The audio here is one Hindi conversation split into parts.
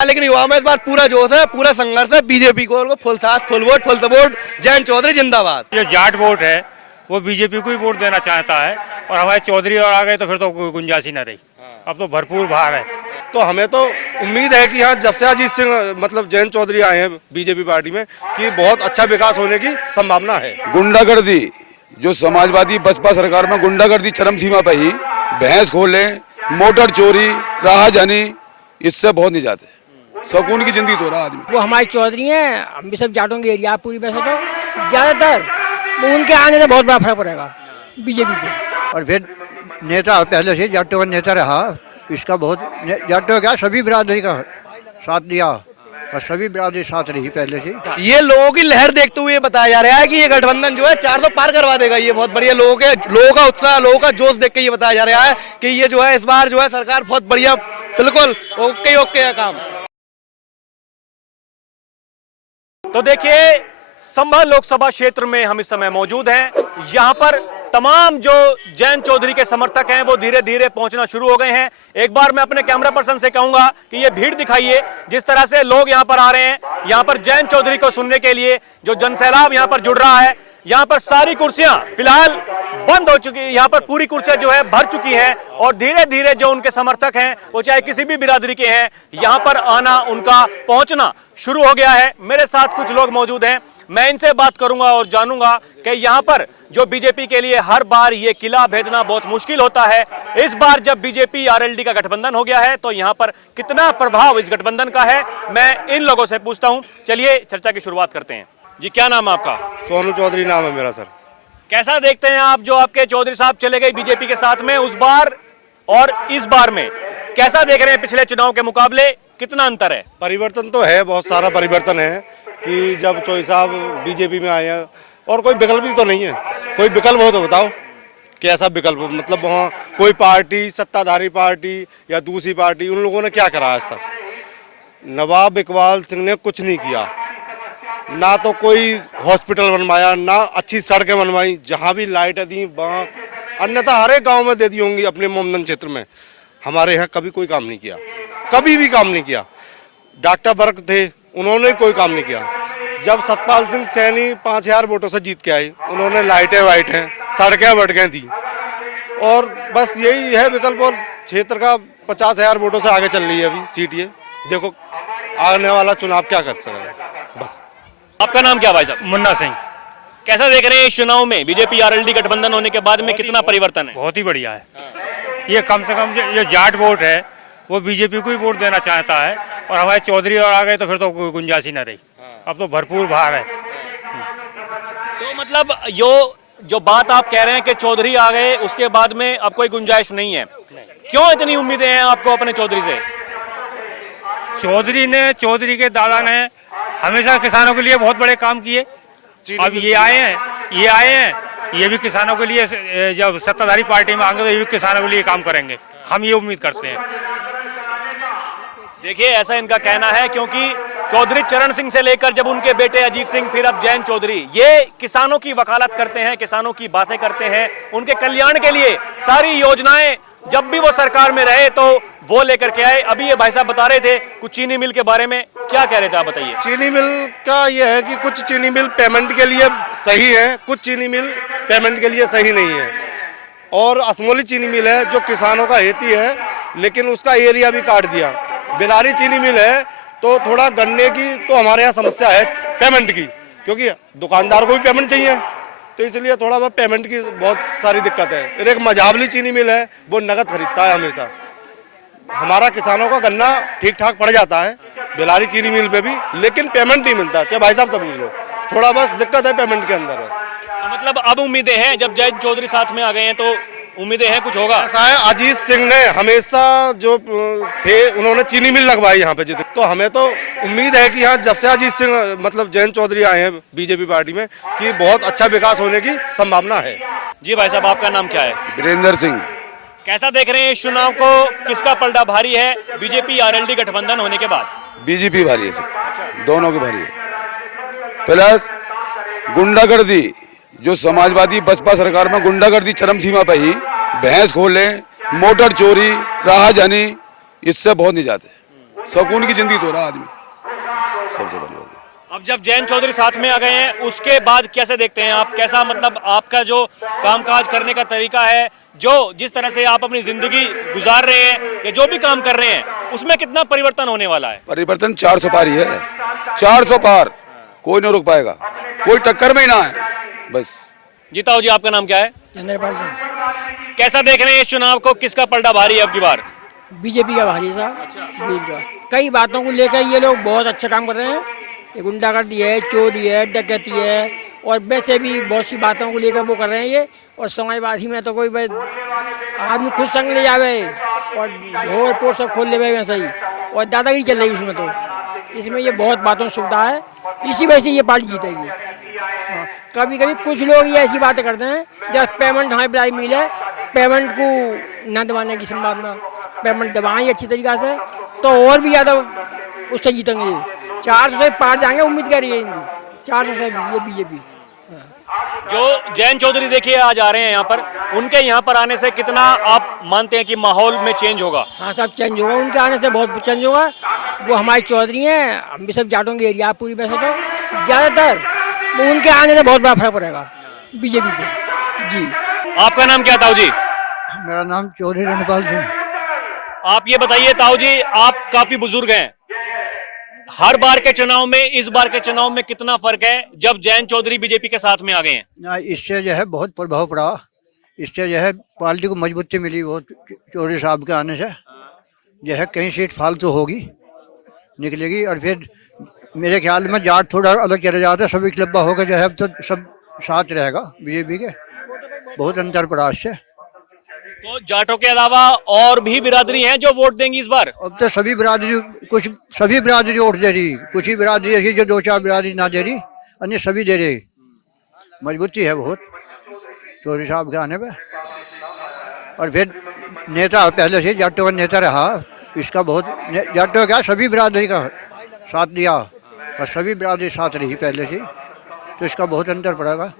लेकिन युवा में इस बार पूरा जोश है, पूरा संघर्ष है। बीजेपी को फुल साथ, full vote, full support. Jayant Chaudhary जिंदाबाद। जो जाट वोट है वो बीजेपी को ही वोट देना चाहता है और हमारे चौधरी और आ गए तो फिर तो कोई गुंजाइश ही न रही। अब तो भरपूर बाहर है। तो हमें तो उम्मीद है कि यहाँ जब से अजीत सिंह मतलब जयंत चौधरी आए हैं बीजेपी पार्टी में कि बहुत अच्छा विकास होने की संभावना है। गुंडागर्दी जो समाजवादी बसपा सरकार में गुंडागर्दी चरम सीमा पर ही, भैंस खोले, मोटर चोरी, राहजानी, इससे बहुत नहीं जाते। सुकून की जिंदगी सो रहा आदमी। वो हमारे चौधरी हैं, हम भी सब जाटों के एरिया पूरी वैसे तो ज्यादातर उनके आने से बहुत बड़ा फर्क पड़ेगा बीजेपी पे। और फिर नेता पहले से जाटों का नेता रहा, इसका बहुत जाटों का सभी बिरादरी का साथ दिया और सभी बिरादरी साथ रही पहले से। ये लोगों की लहर देखते हुए बताया जा रहा है कि ये गठबंधन जो है 400 पार करवा देगा। ये बहुत बढ़िया लोगों का उत्साह, लोगों का जोश देख के ये बताया जा रहा है कि ये जो है इस बार जो है सरकार बहुत बढ़िया, बिल्कुल ओके है काम। तो देखिए, संभल लोकसभा क्षेत्र में हम इस समय मौजूद हैं। यहां पर तमाम जो जयंत चौधरी के समर्थक हैं वो धीरे धीरे पहुंचना शुरू हो गए हैं। एक बार मैं अपने कैमरा पर्सन से कहूंगा कि ये भीड़ दिखाइए, जिस तरह से लोग यहां पर आ रहे हैं। यहां पर जयंत चौधरी को सुनने के लिए जो जनसैलाब यहां पर जुड़ रहा है। यहां पर सारी कुर्सियां फिलहाल बंद हो चुकी है, यहां पर पूरी कुर्सियां जो है भर चुकी हैं और धीरे धीरे जो उनके समर्थक हैं वो चाहे किसी भी बिरादरी के हैं, यहां पर आना, उनका पहुंचना शुरू हो गया है। मेरे साथ कुछ लोग मौजूद हैं, मैं इनसे बात करूंगा और जानूंगा कि यहां पर जो बीजेपी के लिए हर बार ये किला भेदना बहुत मुश्किल होता है, इस बार जब बीजेपी आरएलडी का गठबंधन हो गया है तो यहां पर कितना प्रभाव इस गठबंधन का है, मैं इन लोगों से पूछता हूं। चलिए चर्चा की शुरुआत करते हैं। जी, क्या नाम है आपका? सोनू चौधरी नाम है मेरा सर। कैसा देखते हैं आप जो आपके चौधरी साहब चले गए बीजेपी के साथ में, उस बार और इस बार में कैसा देख रहे हैं? पिछले चुनाव के मुकाबले कितना अंतर है? परिवर्तन तो है, बहुत सारा परिवर्तन है कि जब चौधरी साहब बीजेपी में आए हैं। और कोई विकल्प भी तो नहीं है, कोई विकल्प हो तो बताओ कैसा विकल्प हो? मतलब वहाँ कोई पार्टी, सत्ताधारी पार्टी या दूसरी पार्टी, उन लोगों ने क्या करा आज तक? नवाब इकबाल सिंह ने कुछ नहीं किया, ना तो कोई हॉस्पिटल बनवाया, ना अच्छी सड़कें बनवाई। जहाँ भी लाइटें दी वहाँ, अन्यथा हर एक गाँव में दे दी होंगी अपने मोमदन क्षेत्र में। हमारे यहाँ कभी कोई काम नहीं किया, कभी भी काम नहीं किया। डॉक्टर वर्ग थे, उन्होंने कोई काम नहीं किया। जब सतपाल सिंह सैनी 5000 वोटों से जीत के आई, उन्होंने लाइटें सड़कें वड़कें दी। और बस यही है विकल्प। और क्षेत्र का 50,000 वोटों से आगे चल रही है अभी सीट। ये देखो आने वाला चुनाव क्या कर सके। बस। आपका नाम क्या भाई साहब? मुन्ना सिंह। कैसा देख रहे हैं इस चुनाव में बीजेपी आरएलडी गठबंधन होने के बाद में कितना परिवर्तन है? बहुत ही बढ़िया है। ये कम से कम जो जाट वोट है वो बीजेपी को ही वोट देना चाहता है और हमारे चौधरी और आ गए तो फिर तो कोई गुंजाइश ही न रही। अब तो भरपूर बाहर है। तो मतलब जो बात आप कह रहे हैं कि चौधरी आ गए उसके बाद में अब कोई गुंजाइश नहीं है, क्यों इतनी उम्मीदें हैं आपको अपने चौधरी से? चौधरी के दादा ने हमेशा किसानों के लिए बहुत बड़े काम किए। अब ये आए हैं, ये भी किसानों के लिए, जब सत्ताधारी पार्टी में आएंगे तो ये भी किसानों के लिए काम करेंगे, हम ये उम्मीद करते हैं। देखिए, ऐसा इनका कहना है क्योंकि चौधरी चरण सिंह से लेकर जब उनके बेटे अजीत सिंह, फिर अब जयंत चौधरी, ये किसानों की वकालत करते हैं, किसानों की बातें करते हैं, उनके कल्याण के लिए सारी योजनाएं जब भी वो सरकार में रहे तो वो लेकर के आए। अभी ये भाई साहब बता रहे थे कुछ चीनी मिल के बारे में, क्या कह रहे थे आप बताइए? चीनी मिल का ये है कि कुछ चीनी मिल पेमेंट के लिए सही है, कुछ चीनी मिल पेमेंट के लिए सही नहीं है। और असमोली चीनी मिल है जो किसानों का हित है, लेकिन उसका एरिया भी काट दिया। बेलारी चीनी मिल है तो थोड़ा गन्ने की तो हमारे यहाँ समस्या है पेमेंट की, क्योंकि दुकानदार को भी पेमेंट चाहिए, तो इसलिए थोड़ा बहुत पेमेंट की बहुत सारी दिक्कत है। फिर एक मजावली चीनी मिल है, वो नगद खरीदता है हमेशा। हमारा किसानों का गन्ना ठीक ठाक पड़ जाता है बेलारी चीनी मिल पे भी, लेकिन पेमेंट नहीं मिलता। चाहे भाई साहब से पूछ लो, थोड़ा बस दिक्कत है पेमेंट के अंदर बस। मतलब अब उम्मीदें हैं, जब जयंत चौधरी साथ में आ गए हैं तो उम्मीदें हैं कुछ होगा। ऐसा है, अजीत सिंह ने हमेशा जो थे उन्होंने चीनी मिल लगवाई यहाँ पे जितने, तो हमें तो उम्मीद है कि यहाँ जब से अजीत सिंह मतलब जयंत चौधरी आए हैं बीजेपी पार्टी में कि बहुत अच्छा विकास होने की संभावना है। जी भाई साहब, आपका नाम क्या है? वीरेंद्र सिंह। कैसा देख रहे हैं इस चुनाव को, किसका पलड़ा भारी है बीजेपी आरएलडी गठबंधन होने के बाद? बीजेपी भारी है, सब दोनों की भारी है। प्लस गुंडागर्दी जो समाजवादी बसपा सरकार में गुंडागर्दी चरम सीमा पर ही, भैंस खोले, मोटर चोरी, राहजानी, इससे बहुत नहीं जाते। सुकून की जिंदगी सो रहा आदमी, सबसे बड़ी बात। अब जब जयंत चौधरी साथ में आ गए हैं उसके बाद कैसे देखते हैं आप, कैसा मतलब आपका जो कामकाज करने का तरीका है, जो जिस तरह से आप अपनी जिंदगी गुजार रहे हैं या जो भी काम कर रहे हैं उसमें कितना परिवर्तन होने वाला है? परिवर्तन 400 पार ही है, 400 पार, कोई नहीं रुक पाएगा, कोई टक्कर में ही ना है बस। जीताओ जी, आपका नाम क्या है? चंद्रपाल सिंह। कैसा देख रहे हैं इस चुनाव को, किसका पलड़ा भारी है अब की बार? बीजेपी का भारी साहब, बीजेपी का। कई बातों को लेकर ये लोग बहुत अच्छा काम कर रहे हैं। ये गुंडागर्दी है, चोरी है, डकैती है, और वैसे भी बहुत सी बातों को लेकर वो कर रहे हैं ये। और समाजवादी में तो कोई आदमी खुद संग ले जावे और ढोल पोट सब खोल ले वैसे ही, और दादागिरी चल रही उसमें। तो इसमें ये बहुत बातों सुविधा है, इसी वजह से ये पार्टी जीतेगी। हाँ, कभी कभी कुछ लोग ये ऐसी बातें करते हैं जब पेमेंट हमें प्राइस मिले, पेमेंट को न दबाने की संभावना, पेमेंट दबाएं अच्छी तरीक़ा से तो और भी ज़्यादा उससे जीतेंगे। 400 से पार जाएंगे, उम्मीद करिए इनकी 400 से ये बीजेपी। जो जयंत चौधरी देखिए आज आ रहे हैं यहाँ पर, उनके यहाँ पर आने से कितना आप मानते हैं कि माहौल में चेंज होगा? हाँ, सब चेंज होगा, उनके आने से बहुत चेंज होगा। वो हमारे चौधरी हैं, हम भी सब जाटों के एरिया पूरी वैसे तो ज़्यादातर, वो उनके आने से बहुत बड़ा फर्क पड़ेगा बीजेपी पे। जी, आपका नाम क्या ताऊ जी? मेरा नाम चौधरी रणपाल सिंह। आप ये बताइए ताऊ जी, आप काफी बुजुर्ग हैं, हर बार के चुनाव में इस बार के चुनाव में कितना फर्क है जब जयंत चौधरी बीजेपी के साथ में आ गए हैं? ना, इससे जो है बहुत प्रभाव पड़ा, इससे जो है पार्टी को मजबूती मिली वो चौधरी साहब के आने से। जो है कहीं सीट फालतू होगी, निकलेगी, और फिर मेरे ख्याल में जाट थोड़ा अलग चले जाते, सभी क्लब्बा होकर जो है अब तो सब साथ रहेगा बीजेपी के। बहुत अंतर पड़ा इससे। तो जाटों के अलावा और भी बिरादरी हैं जो वोट देंगी इस बार? अब तो सभी बिरादरी, कुछ सभी बिरादरी वोट दे रही, कुछ ही बिरादरी ऐसी जो 2-4 बिरादरी ना दे रही, अन्य सभी दे रही। मजबूती है बहुत चौधरी साहब के आने पे। और फिर नेता पहले से जाटों का नेता रहा, इसका बहुत जाटों का सभी बिरादरी का साथ दिया और सभी बिरादरी साथ रही पहले से, तो इसका बहुत अंतर पड़ेगा।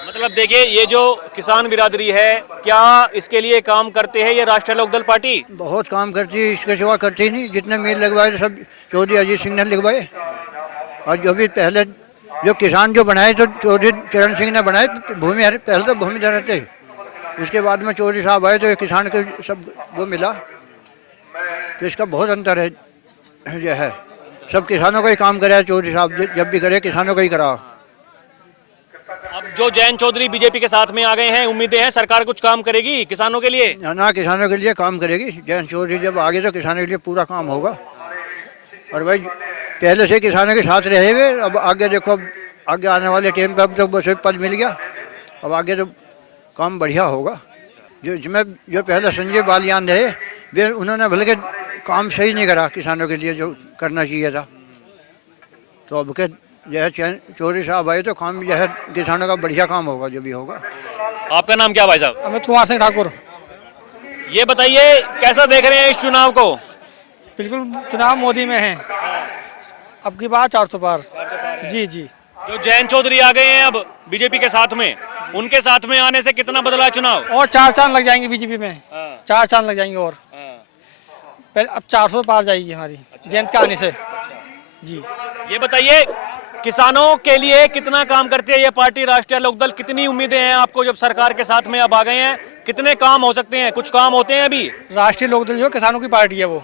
मतलब देखिए, ये जो किसान बिरादरी है, क्या इसके लिए काम करते हैं ये राष्ट्रीय लोकदल पार्टी? बहुत काम करती है, इसके सिवा करती ही नहीं। जितने मिल लगवाए सब चौधरी अजीत सिंह ने लगवाए, और जो भी पहले जो किसान जो बनाए तो चौधरी चरण सिंह ने बनाए। भूमि पहले तो भूमिधर थे, उसके बाद में चौधरी साहब आए तो किसान के सब वो मिला, तो इसका बहुत अंतर है। जो है सब किसानों का ही काम करे चौधरी साहब, जब भी करे किसानों का ही करा। अब जो जयंत चौधरी बीजेपी के साथ में आ गए हैं, उम्मीदें हैं सरकार कुछ काम करेगी किसानों के लिए? ना, किसानों के लिए काम करेगी। जयंत चौधरी जब आगे तो किसानों के लिए पूरा काम होगा। और भाई पहले से किसानों के साथ रहे हुए, अब आगे देखो, आगे आने वाले टाइम पे अब तो बस पद मिल गया, अब आगे तो काम बढ़िया होगा। जो इसमें जो पहले संजय बालियान रहे, वे उन्होंने भले के काम सही नहीं करा किसानों के लिए जो करना चाहिए था। तो अब के जो है चौधरी साहब आए तो काम जो है किसानों का बढ़िया काम होगा, जो भी होगा। आपका नाम क्या भाई साहब? अमित कुमार सिंह ठाकुर। ये बताइए कैसा देख रहे हैं इस चुनाव को? बिल्कुल चुनाव मोदी में है, अब की बार 400 पार। जी जी। जो जयंत चौधरी आ गए हैं अब बीजेपी के साथ में, उनके साथ में आने से कितना बदला चुनाव? और 4 चांद लग जाएंगे बीजेपी में, 4 चांद लग जाएंगे। और पहले अब 400 पार जाएगी हमारी जयंत के आने से। जी, ये बताइए किसानों के लिए कितना काम करती है ये पार्टी राष्ट्रीय लोकदल? कितनी उम्मीदें हैं आपको जब सरकार के साथ में अब आ गए हैं? कितने काम हो सकते हैं? कुछ काम होते हैं अभी? राष्ट्रीय लोकदल जो किसानों की पार्टी है, वो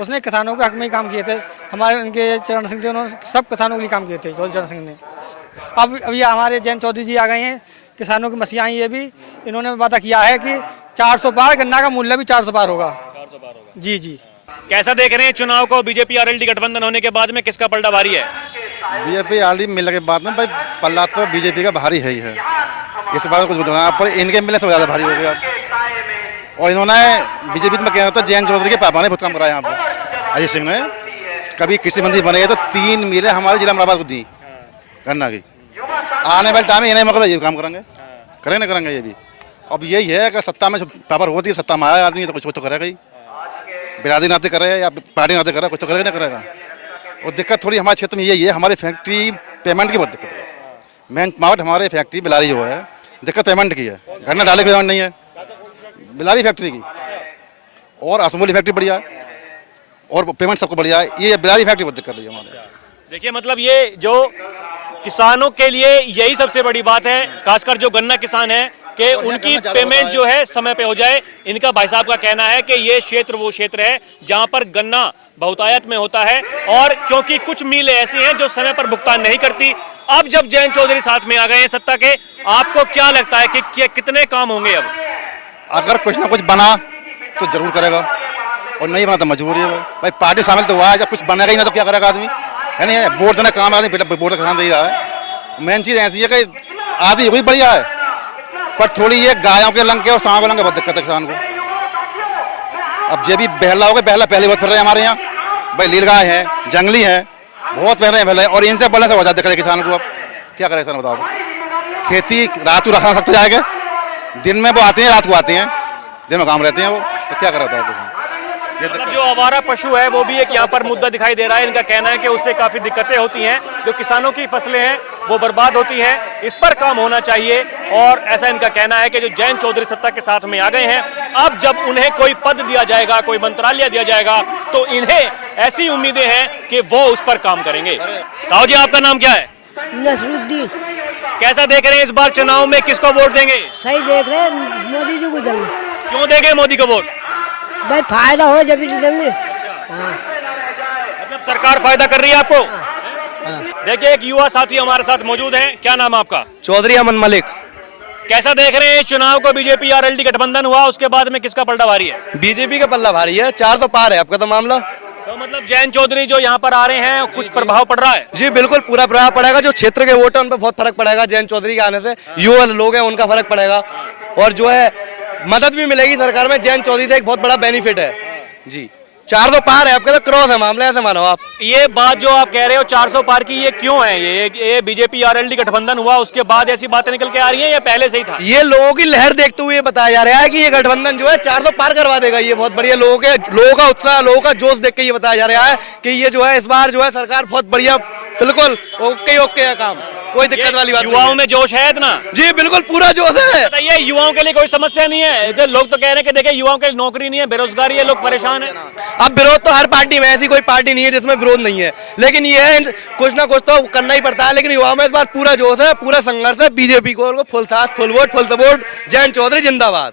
उसने किसानों के हक में ही काम किए थे। हमारे उनके चरण सिंह थे, उन्होंने सब किसानों के लिए काम किए थे, चौधरी चरण सिंह ने। अब अभी हमारे जयंत चौधरी जी आ गए हैं, किसानों की मसीहा ये भी इन्होंने वादा किया है कि 400 पार, गन्ना का मूल्य भी 400 पार होगा। 400 पार होगा। जी जी। कैसा देख रहे हैं चुनाव को? बीजेपी आरएलडी गठबंधन होने के बाद में किसका पलड़ा भारी है? बीजेपी आरएलडी मिलने के बाद में भाई पल्ला तो बीजेपी का भारी है ही है। इस बार कुछ बताना, पर इनके मिलने से ज़्यादा भारी हो गया। और इन्होंने बीजेपी में कहना था जयंत चौधरी के पापा ने बहुत काम करा यहाँ पर, अजय सिंह ने। कभी कृषि मंत्री बने तो 3 मिलें हमारे जिला मुरादाबाद को दी गन्ना की। आने वाले टाइम में इन्हें मगर ये काम करेंगे ना करेंगे ये भी। अब यही है कि सत्ता में पावर होती है, सत्ता में आया आदमी तो कुछ तो करेगा ही, बिरादरी नाते करे या पार्टी नाते करे, कुछ तो करेगा ना करेगा। और दिक्कत थोड़ी हमारे क्षेत्र में यही है, हमारी फैक्ट्री पेमेंट की बहुत दिक्कत है। मेन मावट हमारे फैक्ट्री बिलारी जो है, दिक्कत पेमेंट की है। गन्ना डाले पेमेंट नहीं है बिलारी फैक्ट्री की। और असमोली फैक्ट्री बढ़िया है, और पेमेंट सबको बढ़िया है। ये बेदारी फैक्ट्री बहुत दिक्कत रही है हमारे। देखिए मतलब ये जो किसानों के लिए यही सबसे बड़ी बात है, खासकर जो गन्ना किसान है कि उनकी पेमेंट जो है समय पे हो जाए। इनका भाई साहब का कहना है कि ये क्षेत्र वो क्षेत्र है जहां पर गन्ना बहुतायत में होता है और क्योंकि कुछ मिलें ऐसी हैं जो समय पर भुगतान नहीं करती। अब जब जयंत चौधरी साथ में आ गए हैं सत्ता के, आपको क्या लगता है कि कितने काम होंगे अब? अगर कुछ ना कुछ बना तो जरूर करेगा और नहीं बना तो मजबूरी है भाई। पार्टी शामिल तो हुआ है, जब कुछ बनेगा ही ना तो क्या करेगा आदमी, है नहीं? वोट देना काम आदमी वोट का काम दे रहा है। मेन चीज़ ऐसी है कि आदमी वही बढ़िया है, पर थोड़ी ये गायों के लंके और सांड के लंके बहुत दिक्कत है किसान को। अब जे भी बहला हो गए, बहला पहले बहुत फिर रहे हैं हमारे यहाँ भाई। लील गाय है, जंगली है, बहुत पहले हैं पहले, और इनसे बढ़ने से बहुत दिक्कत है किसान को। अब क्या करे किसान बताओ? खेती रात को रखा सकते जाएगा, दिन में वो आते हैं, रात को आते हैं, दिन में काम रहते हैं वो, तो क्या करे बताओ? मतलब जो आवारा पशु है वो भी एक यहाँ पर मुद्दा दिखाई दे रहा है। इनका कहना है कि उससे काफी दिक्कतें होती हैं, जो किसानों की फसलें हैं वो बर्बाद होती हैं, इस पर काम होना चाहिए। और ऐसा इनका कहना है कि जो जयंत चौधरी सत्ता के साथ में आ गए हैं, अब जब उन्हें कोई पद दिया जाएगा, कोई मंत्रालय दिया जाएगा, तो इन्हें ऐसी उम्मीदें हैं कि वो उस पर काम करेंगे। ताऊ जी, आपका नाम क्या है? नसरुद्दीन। कैसा देख रहे हैं इस बार चुनाव में, किसको वोट देंगे? सही देख रहे हैं, मोदी जी को देंगे। क्यों देंगे मोदी को वोट? भाई फायदा हो जब भी देंगे। हाँ। मतलब सरकार फायदा कर रही है आपको? देखिए एक युवा साथी हमारे साथ मौजूद हैं। क्या नाम है आपका? चौधरी अमन मलिक। कैसा देख रहे हैं इस चुनाव को? बीजेपी आरएलडी गठबंधन हुआ, उसके बाद में किसका पलड़ा भारी है? बीजेपी का पल्ला भारी है, 4 तो पार है आपका तो मामला। तो मतलब जयंत चौधरी जो यहाँ पर आ रहे हैं, कुछ प्रभाव पड़ रहा है? जी बिल्कुल, पूरा प्रभाव पड़ेगा। जो क्षेत्र के वोट है उन पर बहुत फर्क पड़ेगा जयंत चौधरी के आने से। युवा लोग हैं उनका फर्क पड़ेगा, और जो है मदद भी मिलेगी सरकार में। जयंत चौधरी से एक बहुत बड़ा बेनिफिट है जी। 4 तो पार है आपका तो क्रॉस है मामला, ऐसे मानो आप। ये बात जो आप कह रहे हो 400 पार की, ये क्यों है? ये बीजेपी आरएलडी गठबंधन हुआ उसके बाद ऐसी बातें निकल के आ रही हैं या पहले से ही था? ये लोगों की लहर देखते हुए बताया जा रहा है कि ये गठबंधन जो है 400 पार करवा देगा। ये बहुत बढ़िया लोगों का उत्साह, लोगों का जोश देख के ये बताया जा रहा है कि ये जो है इस बार जो है सरकार बहुत बढ़िया, बिल्कुल ओके है काम, कोई दिक्कत वाली बात। युवाओं में जोश है इतना? जी बिल्कुल, पूरा जोश है। बताइए, युवाओं के लिए कोई समस्या नहीं है? इधर लोग तो कह रहे हैं कि देखिए युवाओं के लिए नौकरी नहीं है, बेरोजगारी है, लोग परेशान हैं। अब विरोध तो हर पार्टी में, ऐसी कोई पार्टी नहीं है जिसमें विरोध नहीं है, लेकिन ये है कुछ ना कुछ तो करना ही पड़ता है। लेकिन युवाओं में इस बार पूरा जोश है, पूरा संघर्ष है। बीजेपी को फुल साथ, full vote, full support. Jayant Chaudhary जिंदाबाद।